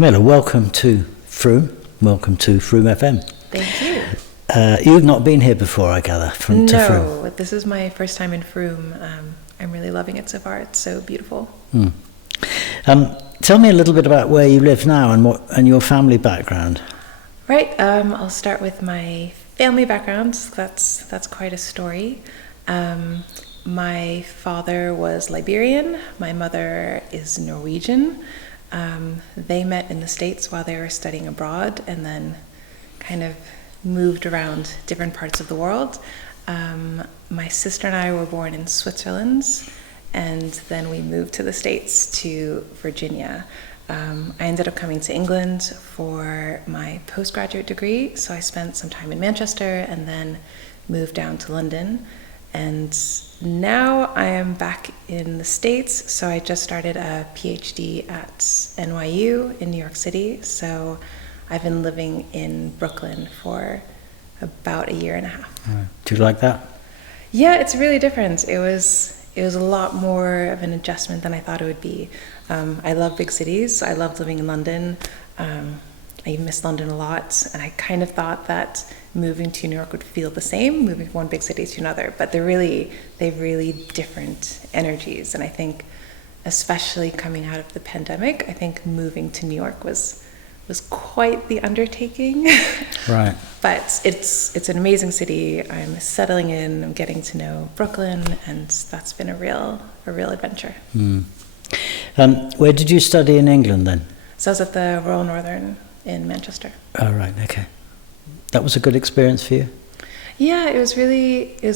Kamilla, welcome to Frome. Welcome to Frome FM. Thank you. You've not been here before, I gather, to Frome. No, this is my first time in Frome. I'm really loving it so far. It's so beautiful. Tell me a little bit about where you live now and your family background. Right. I'll start with my family background. That's quite a story. My father was Liberian. My mother is Norwegian. They met in the States while they were studying abroad and then kind of moved around different parts of the world. My sister and I were born in Switzerland, and then we moved to the States, to Virginia. I ended up coming to England for my postgraduate degree, so I spent some time in Manchester and then moved down to London. And now I am back in the States, so I just started a PhD at NYU in New York City. So I've been living in Brooklyn for about a year and a half. Do you like that? Yeah, it's really different. It was a lot more of an adjustment than I thought it would be. I love big cities. I loved living in London. I miss London a lot, and I kind of thought that moving to New York would feel the same, moving from one big city to another, but they've really different energies. And I think, especially coming out of the pandemic, I think moving to New York was quite the undertaking. Right. But it's an amazing city. I'm settling in, I'm getting to know Brooklyn, and that's been a real adventure. Where did you study in England then? So I was at the Royal Northern in Manchester. Oh, right, okay. That was a good experience for you? Yeah, it was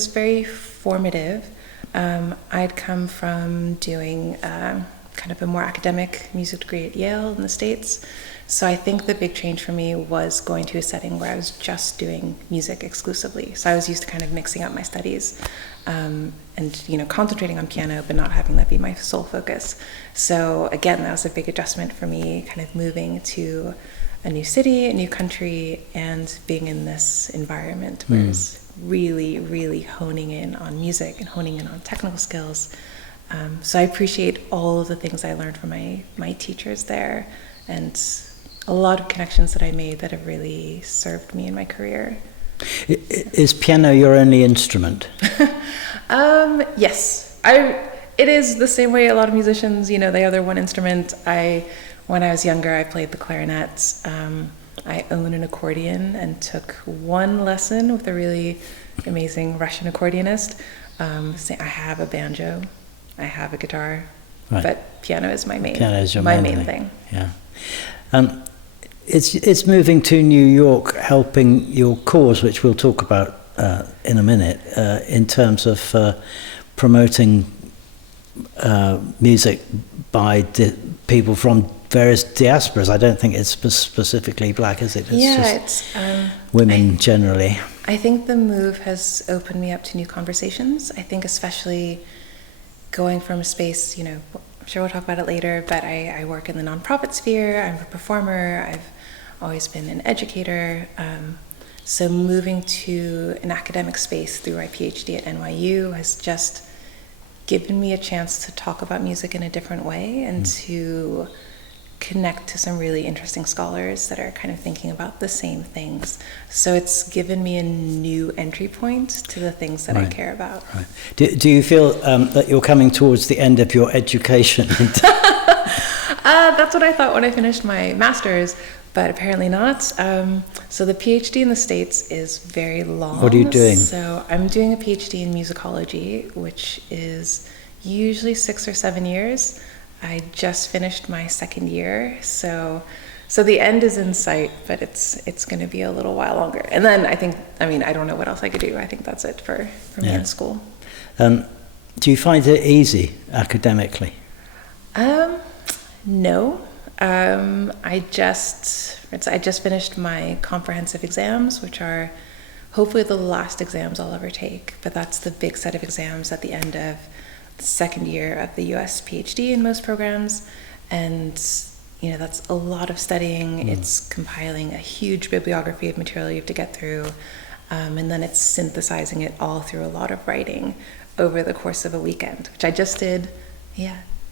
very formative. I'd come from doing kind of a more academic music degree at Yale in the States. So I think the big change for me was going to a setting where I was just doing music exclusively. So I was used to kind of mixing up my studies and concentrating on piano, but not having that be my sole focus. So again, that was a big adjustment for me, kind of moving to a new city, a new country, and being in this environment where it's really honing in on music and honing in on technical skills. So I appreciate all of the things I learned from my teachers there, and a lot of connections that I made that have really served me in my career. Is piano your only instrument? Yes. It is the same way a lot of musicians, they have their one instrument. When I was younger, I played the clarinet. I own an accordion and took one lesson with a really amazing Russian accordionist. I have a banjo, I have a guitar, right. But piano is my main thing. Yeah. It's moving to New York, helping your cause, which we'll talk about in a minute, in terms of promoting music by people from various diasporas. I don't think it's specifically black, is it? It's women generally. I think the move has opened me up to new conversations. I think especially going from a space, I'm sure we'll talk about it later, but I work in the nonprofit sphere. I'm a performer. I've always been an educator. So moving to an academic space through my PhD at NYU has just given me a chance to talk about music in a different way and to connect to some really interesting scholars that are kind of thinking about the same things. So it's given me a new entry point to the things that I care about. Right. Do you feel that you're coming towards the end of your education? That's what I thought when I finished my master's, but apparently not. So the PhD in the States is very long. What are you doing? So I'm doing a PhD in musicology, which is usually 6 or 7 years. I just finished my second year, so the end is in sight, but it's going to be a little while longer. And then I don't know what else I could do. I think that's it for me in school. Do you find it easy academically? No. I just finished my comprehensive exams, which are hopefully the last exams I'll ever take. But that's the big set of exams at the end of the second year of the US PhD in most programs. And, that's a lot of studying. It's compiling a huge bibliography of material you have to get through. And then it's synthesizing it all through a lot of writing over the course of a weekend, which I just did,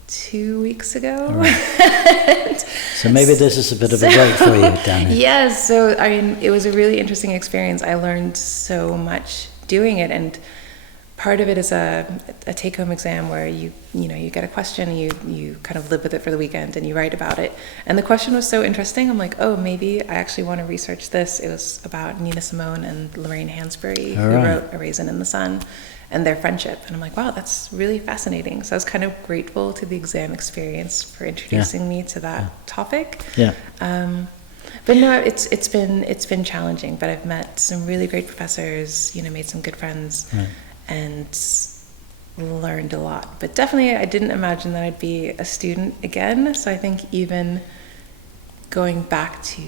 2 weeks ago. Right. So maybe this is a bit of a break for you, Danny. Yes, so I mean, it was a really interesting experience. I learned so much doing it, and part of it is a take-home exam where you get a question, you kind of live with it for the weekend, and you write about it. And the question was so interesting. I'm like, oh, maybe I actually want to research this. It was about Nina Simone and Lorraine Hansberry, who wrote A Raisin in the Sun, and their friendship. And I'm like, wow, that's really fascinating. So I was kind of grateful to the exam experience for introducing me to that topic. Yeah. But no, it's been challenging. But I've met some really great professors. Made some good friends. Right. And learned a lot. But definitely I didn't imagine that I'd be a student again. So I think even going back to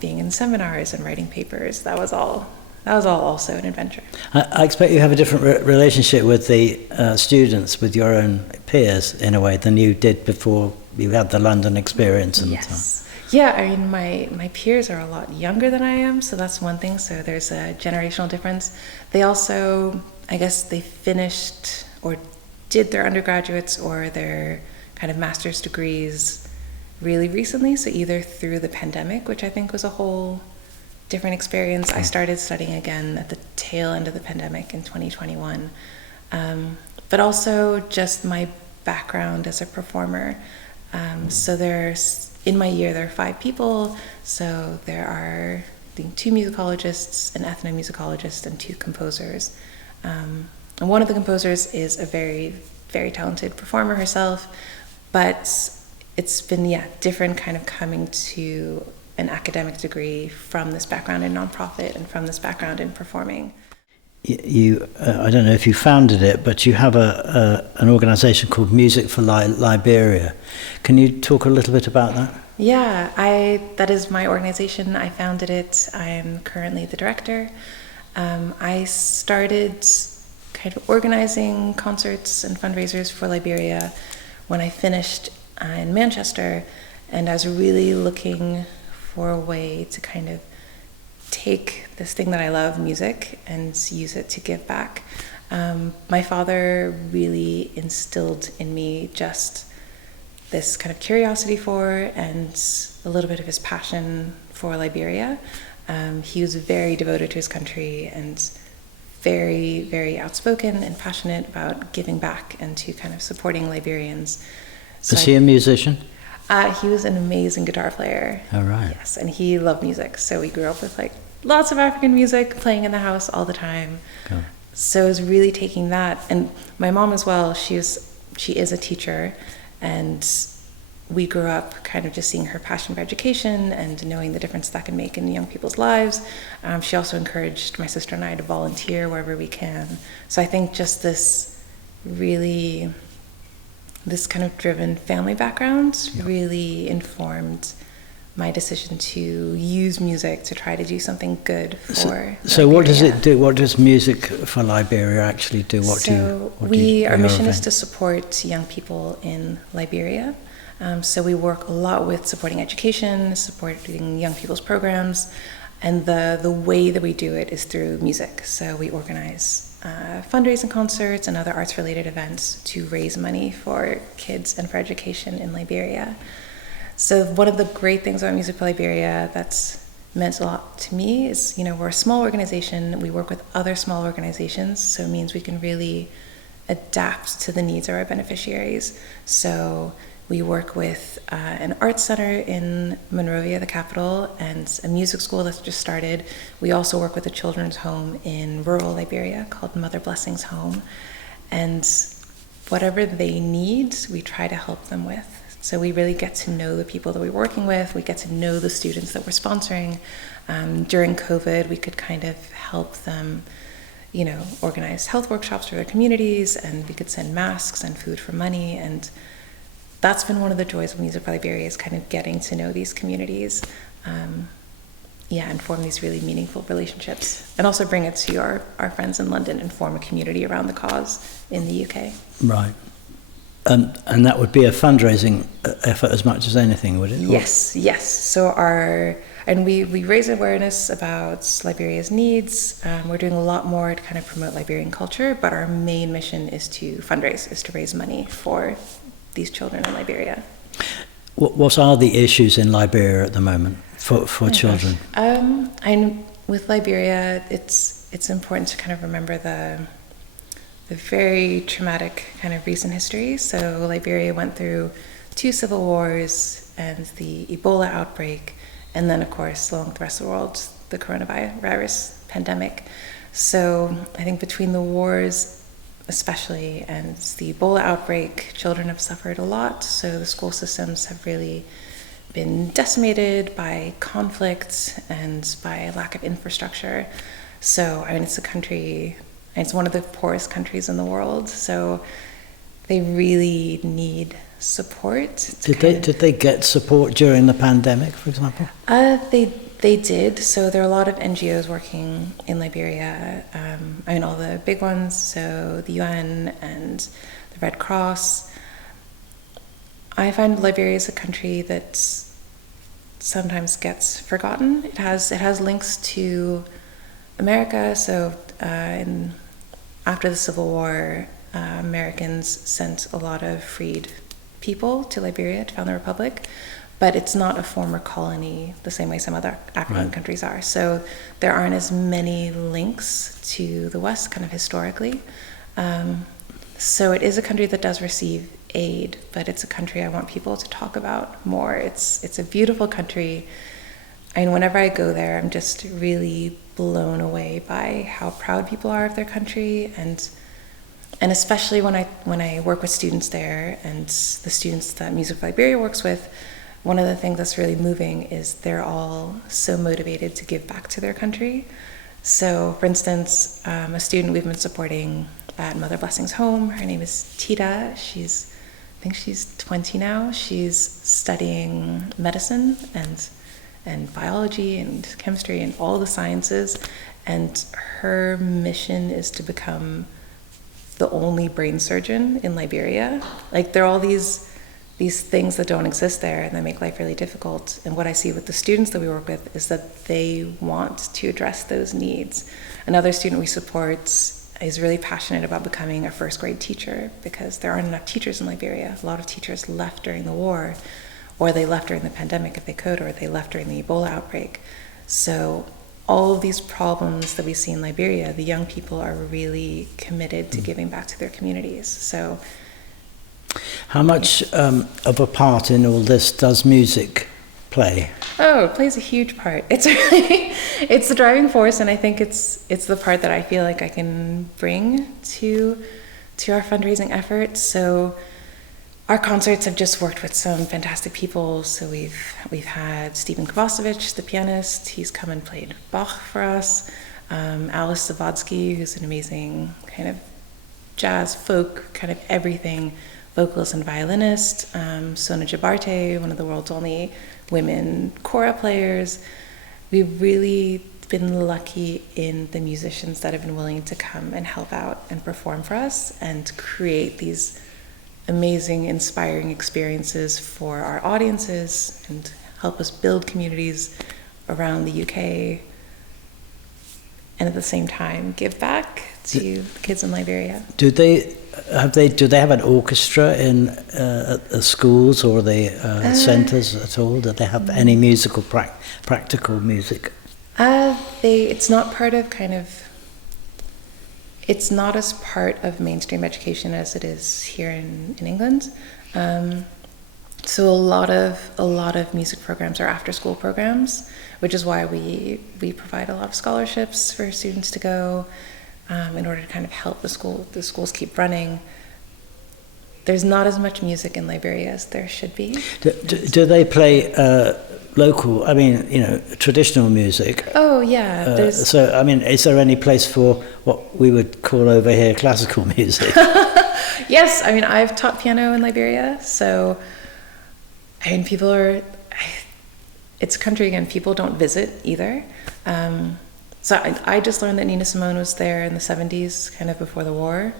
being in seminars and writing papers, that was all also an adventure. I expect you have a different relationship with the students, with your own peers, in a way, than you did before you had the London experience. And yes. Yeah, I mean, my peers are a lot younger than I am, so that's one thing. So there's a generational difference. They also, I guess they finished or did their undergraduates or their kind of master's degrees really recently. So either through the pandemic, which I think was a whole different experience. I started studying again at the tail end of the pandemic in 2021. But also just my background as a performer. So in my year, there are 5 people. So there are, I think, 2 musicologists, an ethnomusicologist, and 2 composers. And one of the composers is a very, very talented performer herself, but it's been, different kind of coming to an academic degree from this background in nonprofit and from this background in performing. You, I don't know if you founded it, but you have an organisation called Music for Liberia. Can you talk a little bit about that? Yeah, that is my organization. I founded it. I am currently the director. I started kind of organizing concerts and fundraisers for Liberia when I finished in Manchester, and I was really looking for a way to kind of take this thing that I love, music, and use it to give back. My father really instilled in me just this kind of curiosity for and a little bit of his passion for Liberia. He was very devoted to his country and very, very outspoken and passionate about giving back and to kind of supporting Liberians. So Was he a musician? He was an amazing guitar player. Oh, right. Yes, and he loved music. So we grew up with lots of African music playing in the house all the time. Cool. So it was really taking that. And my mom as well, she is a teacher, and we grew up kind of just seeing her passion for education and knowing the difference that can make in young people's lives. She also encouraged my sister and I to volunteer wherever we can. So I think just this kind of driven family background really informed my decision to use music to try to do something good for So what does it do? What does Music for Liberia actually do? Our mission is to support young people in Liberia. So we work a lot with supporting education, supporting young people's programs, and the way that we do it is through music. So we organize fundraising concerts and other arts-related events to raise money for kids and for education in Liberia. So one of the great things about Music for Liberia that's meant a lot to me is, we're a small organization. We work with other small organizations, so it means we can really adapt to the needs of our beneficiaries. So we work with an arts center in Monrovia, the capital, and a music school that's just started. We also work with a children's home in rural Liberia called Mother Blessings Home. And whatever they need, we try to help them with. So we really get to know the people that we're working with. We get to know the students that we're sponsoring. During COVID, we could kind of help them, organize health workshops for their communities, and we could send masks and food for money. And that's been one of the joys of Music for Liberia, is kind of getting to know these communities, and form these really meaningful relationships, and also bring it to our friends in London and form a community around the cause in the UK. Right. And that would be a fundraising effort as much as anything, would it? Yes. So we raise awareness about Liberia's needs. We're doing a lot more to kind of promote Liberian culture, but our main mission is to fundraise, is to raise money for these children in Liberia. what are the issues in Liberia at the moment for my children? With Liberia, it's important to kind of remember the very traumatic kind of recent history. So Liberia went through 2 civil wars and the Ebola outbreak, and then of course, along with the rest of the world, the coronavirus pandemic. So I think between the wars especially and the Ebola outbreak, children have suffered a lot. So the school systems have really been decimated by conflict and by lack of infrastructure. So I mean, it's one of the poorest countries in the world. So they really need support. Did they get support during the pandemic, for example? They did. So there are a lot of NGOs working in Liberia. I mean, all the big ones. So the UN and the Red Cross. I find Liberia is a country that sometimes gets forgotten. It has links to America. So after the Civil War, Americans sent a lot of freed people to Liberia to found the republic, but it's not a former colony the same way some other African countries are. So there aren't as many links to the West kind of historically. So it is a country that does receive aid, but it's a country I want people to talk about more. It's a beautiful country. And whenever I go there, I'm just really blown away by how proud people are of their country, and especially when I work with students there and the students that Music for Liberia works with, one of the things that's really moving is they're all so motivated to give back to their country. So, for instance, a student we've been supporting at Mother Blessing's home, her name is Tita. I think she's 20 now. She's studying medicine and biology and chemistry and all the sciences, and her mission is to become the only brain surgeon in Liberia. Like, there are all these things that don't exist there and that make life really difficult. And what I see with the students that we work with is that they want to address those needs. Another student we support is really passionate about becoming a first grade teacher because there aren't enough teachers in Liberia. A lot of teachers left during the war, or they left during the pandemic if they could, or they left during the Ebola outbreak. So all of these problems that we see in Liberia, the young people are really committed to giving back to their communities. So how much of a part in all this does music play? Oh, it plays a huge part. It's the driving force, and I think it's the part that I feel like I can bring to our fundraising efforts. So our concerts have just worked with some fantastic people. So we've had Stephen Kovacevic, the pianist. He's come and played Bach for us. Alice Zavodsky, who's an amazing kind of jazz, folk, kind of everything vocalist and violinist. Sona Jabarte, one of the world's only women kora players. We've really been lucky in the musicians that have been willing to come and help out and perform for us and create these amazing, inspiring experiences for our audiences and help us build communities around the UK, and at the same time give back to kids in Liberia. Do they have an orchestra in at schools or the centres at all? Do they have any musical practical music? It's not part of it's not as part of mainstream education as it is here in England. So a lot of music programs are after school programs, which is why we provide a lot of scholarships for students to go in order to kind of help the schools keep running. There's not as much music in Liberia as there should be. Do they play local, traditional music? Oh, yeah. So, is there any place for what we would call over here classical music? Yes, I've taught piano in Liberia, so it's a country, again, people don't visit either. So I just learned that Nina Simone was there in the 70s, kind of before the war.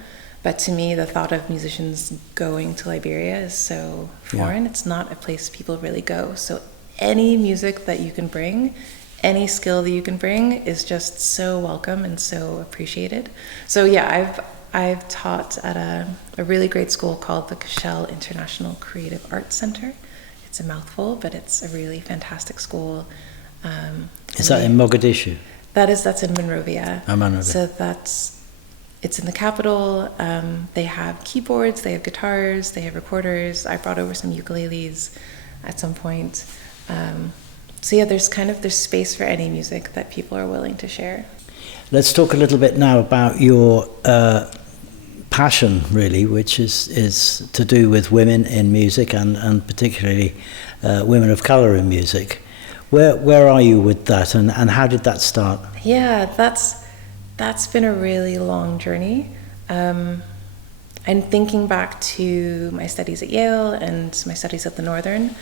But to me, the thought of musicians going to Liberia is so foreign. Yeah. It's not a place people really go. So any music that you can bring, any skill that you can bring is just so welcome and so appreciated. So yeah, I've taught at a really great school called the Cashel International Creative Arts Center. it's a mouthful, but it's a really fantastic school. Is that in Mogadishu? That's in Monrovia. Monrovia. So it's in the capital. They have keyboards, they have guitars, they have recorders. I brought over some ukuleles at some point. So yeah, there's space for any music that people are willing to share. Let's talk a little bit now about your passion, really, which is to do with women in music and particularly women of colour in music. Where are you with that, and how did that start? Yeah, that's been a really long journey. And thinking back to my studies at Yale and my studies at the Northern,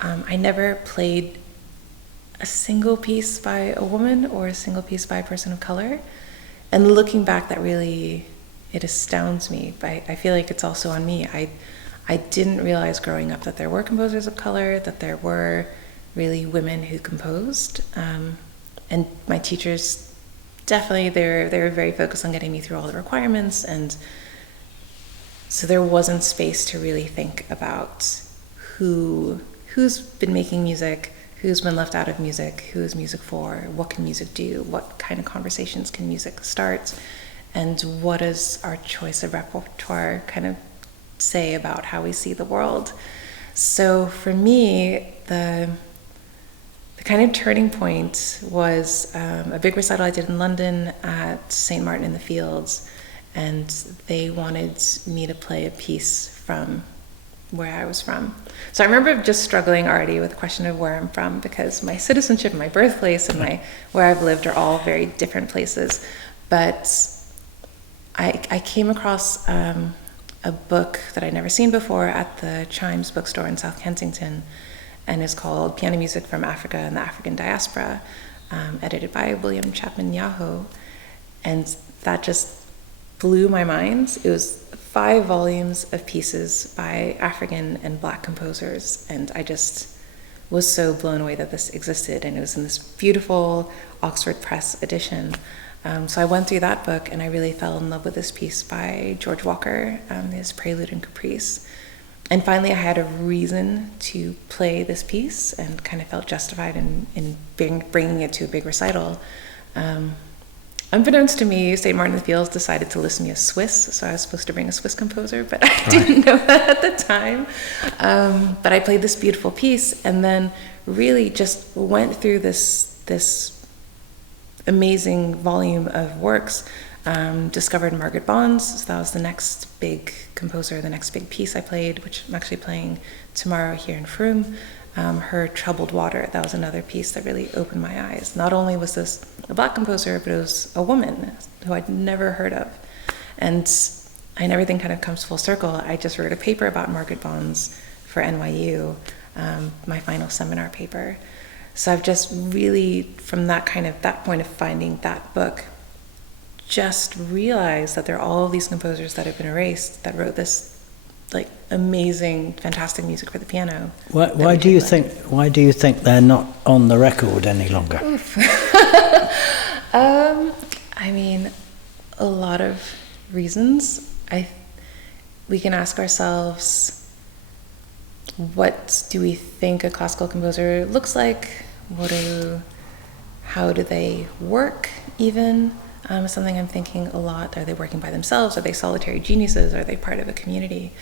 I never played a single piece by a woman or a single piece by a person of color. And looking back, it astounds me. I feel like it's also on me. I didn't realize growing up that there were composers of color, that there were really women who composed. And my teachers, definitely, they were very focused on getting me through all the requirements. And so there wasn't space to really think about who's been making music, who's been left out of music, who is music for, what can music do, what kind of conversations can music start, and what does our choice of repertoire kind of say about how we see the world. So for me, the kind of turning point was a big recital I did in London at St. Martin in the Fields, and they wanted me to play a piece from where I was from. So I remember just struggling already with the question of where I'm from, because my citizenship, my birthplace, and where I've lived are all very different places. But I came across a book that I'd never seen before at the Chimes bookstore in South Kensington, and it's called Piano Music from Africa and the African Diaspora, edited by William Chapman Yaho. And that just blew my mind. It was 5 volumes of pieces by African and Black composers, and I just was so blown away that this existed, and it was in this beautiful Oxford Press edition. So I went through that book, and I really fell in love with this piece by George Walker, his Prelude and Caprice. And finally I had a reason to play this piece and kind of felt justified in bringing it to a big recital. Unbeknownst to me, St. Martin in the Fields decided to list me as Swiss, so I was supposed to bring a Swiss composer, but I didn't know that at the time. But I played this beautiful piece, and then really just went through this amazing volume of works. Discovered Margaret Bonds, so that was the next big composer, the next big piece I played, which I'm actually playing tomorrow here in Frome. Her Troubled Water, that was another piece that really opened my eyes. Not only was this a Black composer, but it was a woman who I'd never heard of. And everything kind of comes full circle. I just wrote a paper about Margaret Bonds for NYU, my final seminar paper. So I've just really, from that point of finding that book, just realized that there are all of these composers that have been erased that wrote this like amazing, fantastic music for the piano. Why do you think they're not on the record any longer? I mean, a lot of reasons. We can ask ourselves, what do we think a classical composer looks like? How do they work even? Something I'm thinking a lot. Are they working by themselves? Are they solitary geniuses? Are they part of a community?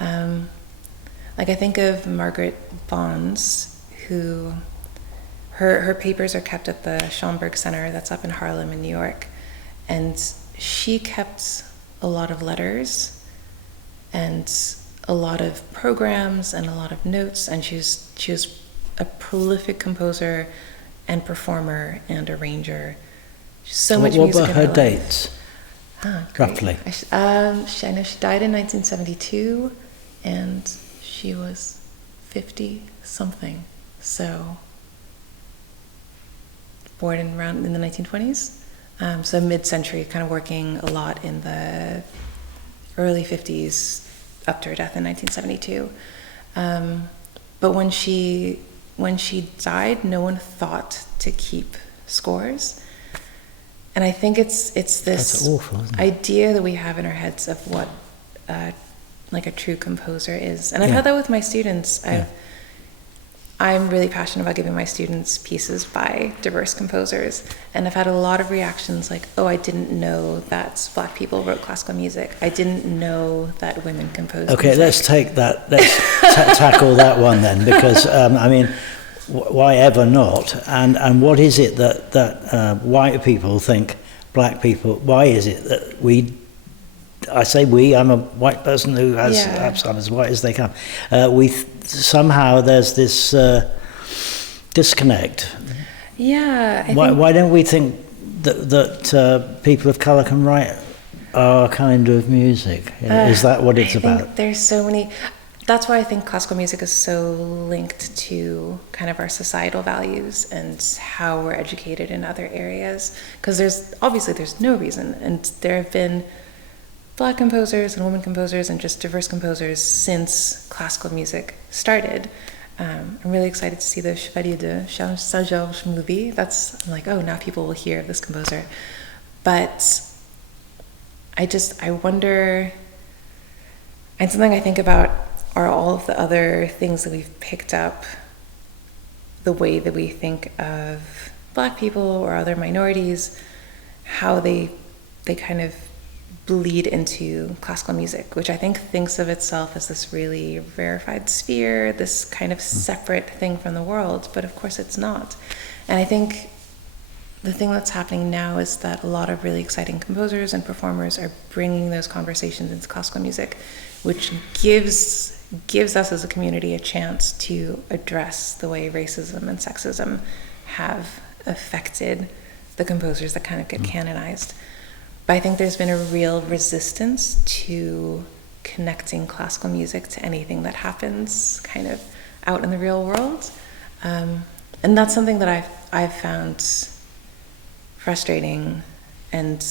I think of Margaret Bonds, who her papers are kept at the Schomburg Center that's up in Harlem in New York, and she kept a lot of letters and a lot of programs and a lot of notes, and she was a prolific composer and performer and arranger. So much music. What were her dates, roughly? I know she died in 1972, and she was 50-something. So born in the 1920s. So mid-century, kind of working a lot in the early 50s up to her death in 1972. But when she died, no one thought to keep scores. And I think it's this awful, isn't it? idea that we have in our heads of what like a true composer is. And I've had that with my students. I'm really passionate about giving my students pieces by diverse composers, and I've had a lot of reactions like, oh, I didn't know that Black people wrote classical music. I didn't know that women composed Okay, music. let's take that, let's tackle that one then, because, I mean, why ever not? And what is it that white people think Black people, why is it that I say we, I'm a white person who has, I'm as white as they come. Somehow there's this disconnect. Yeah. Why don't we think that people of colour can write our kind of music? Is that what it's about? I think there's so many. That's why I think classical music is so linked to kind of our societal values and how we're educated in other areas. Because there's no reason, and there have been Black composers and women composers and just diverse composers since classical music started. I'm really excited to see the Chevalier de Saint-Georges movie. I'm like, oh, now people will hear of this composer. But I wonder, and something I think about are all of the other things that we've picked up, the way that we think of Black people or other minorities, how they kind of bleed into classical music, which I think thinks of itself as this really rarefied sphere, this kind of separate thing from the world, but of course it's not. And I think the thing that's happening now is that a lot of really exciting composers and performers are bringing those conversations into classical music, which gives us as a community a chance to address the way racism and sexism have affected the composers that kind of get canonized. But I think there's been a real resistance to connecting classical music to anything that happens kind of out in the real world. And that's something that I've found frustrating and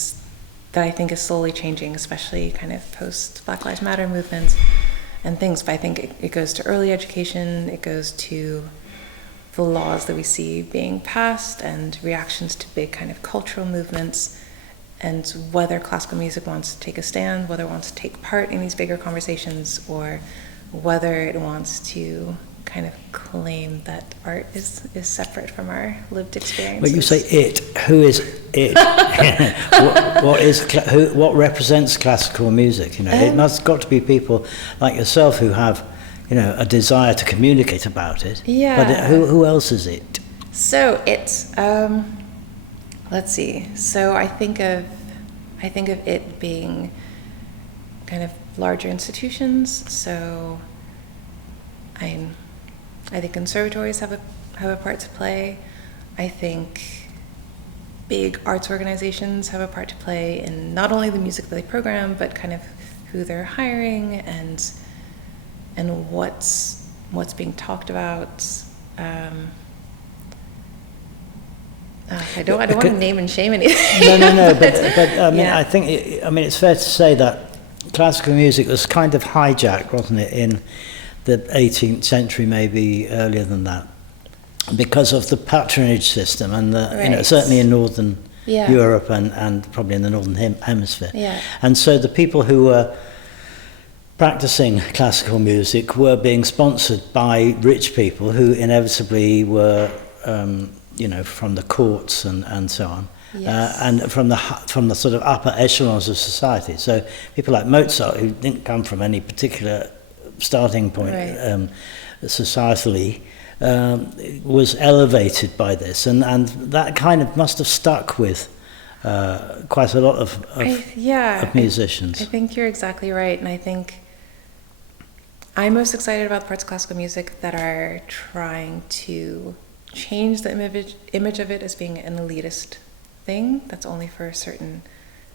that I think is slowly changing, especially kind of post Black Lives Matter movement and things. But I think it goes to early education, it goes to the laws that we see being passed and reactions to big kind of cultural movements, and whether classical music wants to take a stand, whether it wants to take part in these bigger conversations, or whether it wants to kind of claim that art is separate from our lived experiences. But you say it. Who is it? What represents classical music? It must got to be people like yourself who have, a desire to communicate about it. Yeah. But who else is it? So it's let's see. So I think of it being kind of larger institutions. So I think conservatories have a part to play. I think big arts organizations have a part to play in not only the music that they program, but kind of who they're hiring and what's being talked about. I don't want to name and shame anything. No. But I mean, I think it's fair to say that classical music was kind of hijacked, wasn't it, in the 18th century, maybe earlier than that, because of the patronage system and certainly in Northern Europe and probably in the Northern Hemisphere. Yeah. And so the people who were practicing classical music were being sponsored by rich people who inevitably were from the courts and so on, and from the sort of upper echelons of society. So people like Mozart, who didn't come from any particular starting point societally, was elevated by this, and that kind of must have stuck with quite a lot of musicians. I think you're exactly right, and I think I'm most excited about the parts of classical music that are trying to change the image of it as being an elitist thing that's only for a certain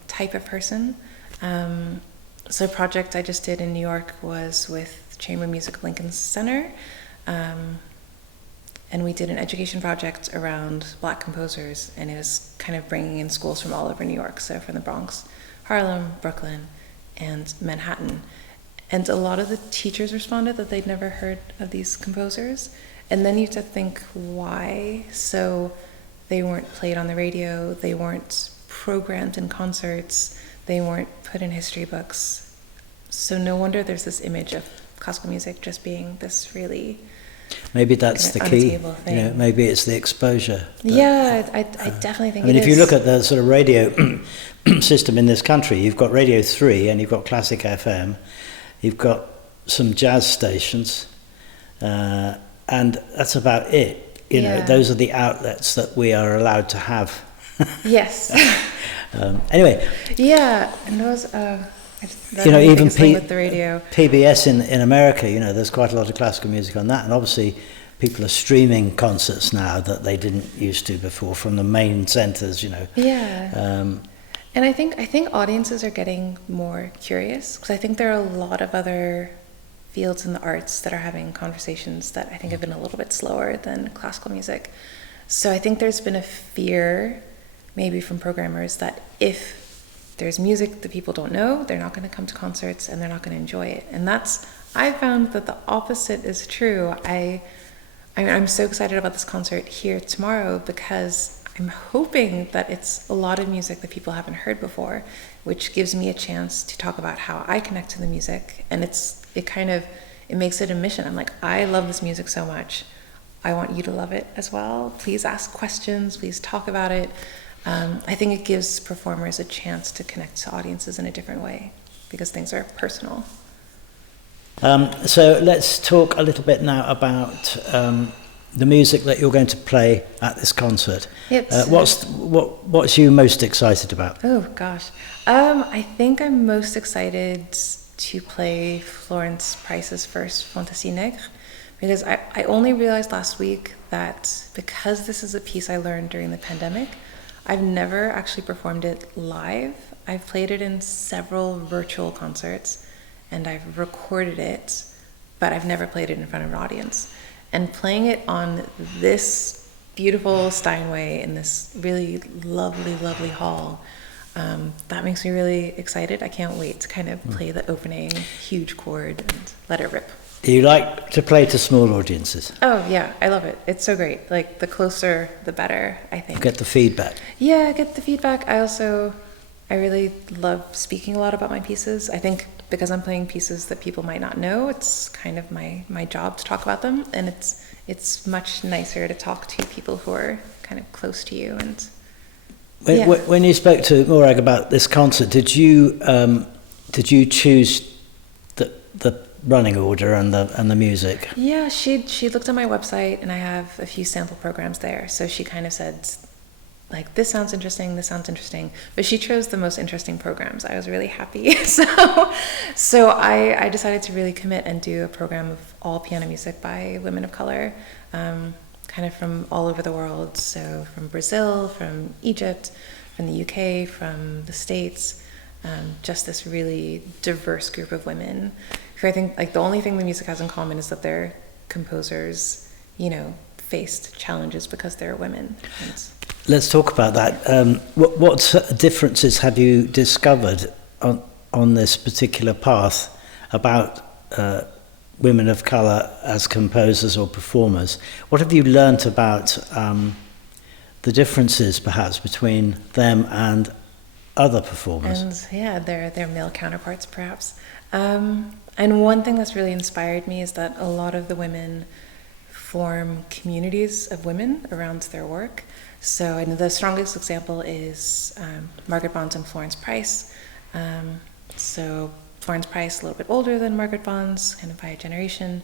type of person. So a project I just did in New York was with Chamber Music of Lincoln Center, and we did an education project around Black composers, and it was kind of bringing in schools from all over New York, so from the Bronx, Harlem, Brooklyn, and Manhattan. And a lot of the teachers responded that they'd never heard of these composers. And then you have to think why. So they weren't played on the radio, they weren't programmed in concerts, they weren't put in history books. So no wonder there's this image of classical music just being this really Maybe that's the key. unattainable thing. You know, maybe it's the exposure. Yeah, I definitely think I mean, it if you is. look at the sort of radio system in this country, you've got Radio 3 and you've got Classic FM, you've got some jazz stations, and that's about it. You know, those are the outlets that we are allowed to have. Yes. Anyway. Yeah, and those. You know, even with the radio. PBS in America, you know, there's quite a lot of classical music on that, and obviously people are streaming concerts now that they didn't used to before from the main centres, you know. Yeah. And I think audiences are getting more curious, because I think there are a lot of other fields in the arts that are having conversations that I think have been a little bit slower than classical music. So I think there's been a fear, maybe from programmers, that if there's music that people don't know, they're not going to come to concerts and they're not going to enjoy it. And I found that the opposite is true. I'm so excited about this concert here tomorrow because I'm hoping that it's a lot of music that people haven't heard before, which gives me a chance to talk about how I connect to the music. And it makes it a mission. I'm like, I love this music so much. I want you to love it as well. Please ask questions, please talk about it. I think it gives performers a chance to connect to audiences in a different way because things are personal. So let's talk a little bit now about the music that you're going to play at this concert. What's you most excited about? Oh gosh, I think I'm most excited to play Florence Price's first Fantaisie Nègre, because I only realized last week that because this is a piece I learned during the pandemic, I've never actually performed it live. I've played it in several virtual concerts and I've recorded it, but I've never played it in front of an audience. And playing it on this beautiful Steinway in this really lovely, lovely hall, that makes me really excited. I can't wait to kind of play the opening huge chord and let it rip. Do you like to play to small audiences? Oh yeah, I love it. It's so great. Like the closer, the better, I think. You get the feedback. Yeah, I get the feedback. I really love speaking a lot about my pieces. I think because I'm playing pieces that people might not know, it's kind of my job to talk about them, and it's much nicer to talk to people who are kind of close to you. And when you spoke to Morag about this concert, did you choose the running order and the music? Yeah, she looked at my website and I have a few sample programs there. So she kind of said, like, this sounds interesting, but she chose the most interesting programs. I was really happy. So I decided to really commit and do a program of all piano music by women of color, kind of from all over the world. So from Brazil, from Egypt, from the UK, from the States, just this really diverse group of women who I think, like, the only thing the music has in common is that they're composers, you know, faced challenges because they're women. Let's talk about that. What differences have you discovered on this particular path about women of colour as composers or performers? What have you learnt about the differences perhaps between them and other performers? And yeah, their male counterparts perhaps. And one thing that's really inspired me is that a lot of the women form communities of women around their work. So and the strongest example is Margaret Bonds and Florence Price. So Florence Price, a little bit older than Margaret Bonds, kind of by a generation,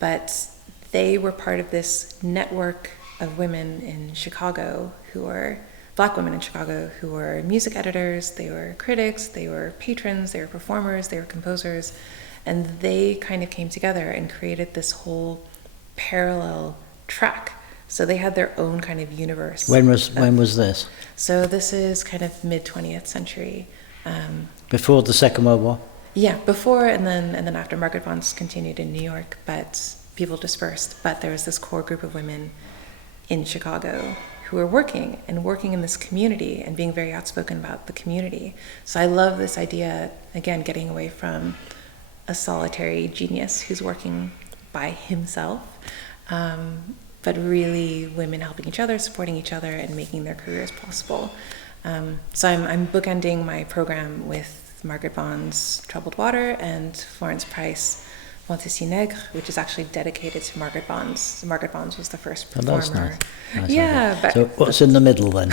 but they were part of this network of women in Chicago who were Black women in Chicago who were music editors, they were critics, they were patrons, they were performers, they were composers, and they kind of came together and created this whole parallel track. So they had their own kind of universe. When was this? So this is kind of mid-20th century. Before the Second World War? Yeah, before and then after. Margaret Bonds continued in New York, but people dispersed. But there was this core group of women in Chicago who were working in this community and being very outspoken about the community. So I love this idea, again, getting away from a solitary genius who's working by himself, but really women helping each other, supporting each other, and making their careers possible. So I'm bookending my program with Margaret Bond's Troubled Water and Florence Price Montesinègre, which is actually dedicated to Margaret Bonds. Margaret Bonds was the first Oh, performer. that's nice. Nice Yeah. idea. So what's in the middle then?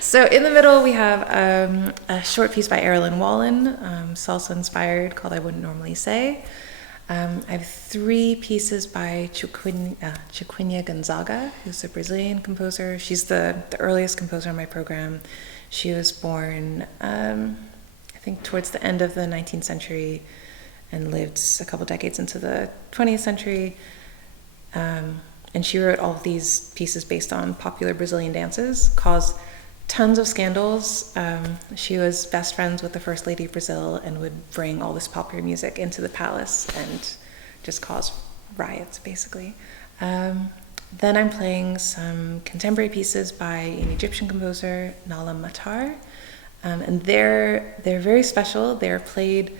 So in the middle we have a short piece by Erilyn Wallen, salsa inspired, called I Wouldn't Normally Say. I have 3 pieces by Chiquinha Gonzaga, who's a Brazilian composer. She's the earliest composer in my program. She was born, I think, towards the end of the 19th century and lived a couple decades into the 20th century. And she wrote all of these pieces based on popular Brazilian dances, caused tons of scandals. She was best friends with the First Lady of Brazil and would bring all this popular music into the palace and just cause riots, basically. Then I'm playing some contemporary pieces by an Egyptian composer, Nala Matar. And they're very special. They're played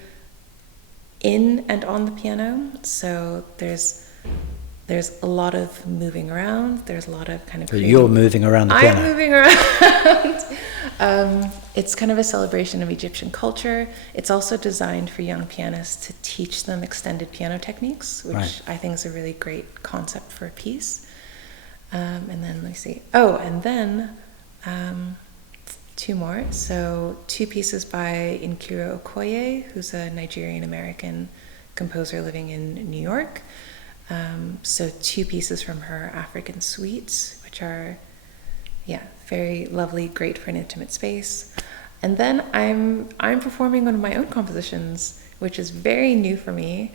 in and on the piano. So there's a lot of moving around. There's a lot of kind of... You're moving around the piano. I'm moving around. It's kind of a celebration of Egyptian culture. It's also designed for young pianists to teach them extended piano techniques, which Right. I think is a really great concept for a piece. And then let me see. Oh, and then 2 more. So 2 pieces by Nkiru Okoye, who's a Nigerian-American composer living in New York. So 2 pieces from her African suites, which are, very lovely, great for an intimate space. And then I'm performing one of my own compositions, which is very new for me.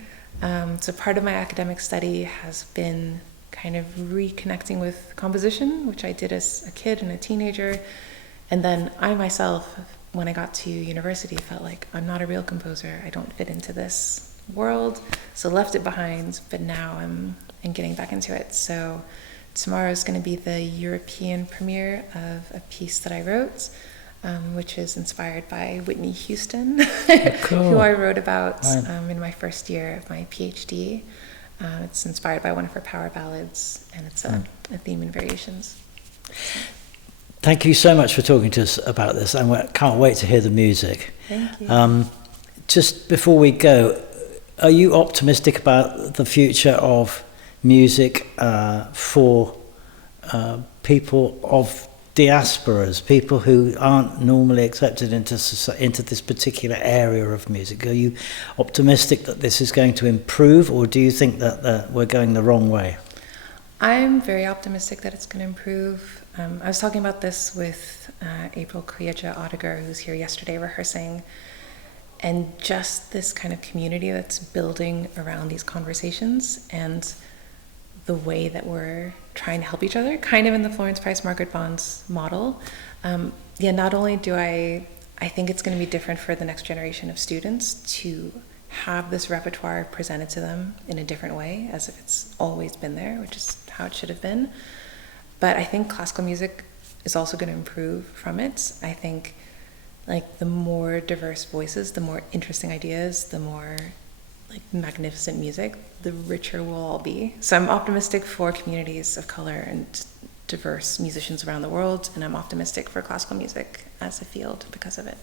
So part of my academic study has been kind of reconnecting with composition, which I did as a kid and a teenager. And then I myself, when I got to university, felt like I'm not a real composer. I don't fit into this world, so left it behind, but now I'm getting back into it. So tomorrow is going to be the European premiere of a piece that I wrote, which is inspired by Whitney Houston, Cool. who I wrote about Right. in my first year of my PhD. It's inspired by one of her power ballads, and it's a theme in variations. Thank you so much for talking to us about this, and we can't wait to hear the music. Thank you. Just before we go, are you optimistic about the future of music for people of diasporas, people who aren't normally accepted into this particular area of music? Are you optimistic that this is going to improve, or do you think that we're going the wrong way? I'm very optimistic that it's going to improve. I was talking about this with April Kuyeja Odegar, who's here yesterday rehearsing, and just this kind of community that's building around these conversations and the way that we're trying to help each other, kind of in the Florence Price Margaret Bonds model. Not only do I think it's going to be different for the next generation of students to have this repertoire presented to them in a different way, as if it's always been there, which is how it should have been. But I think classical music is also going to improve from it. I think like the more diverse voices, the more interesting ideas, the more like magnificent music, the richer we'll all be. So I'm optimistic for communities of color and diverse musicians around the world, and I'm optimistic for classical music as a field because of it.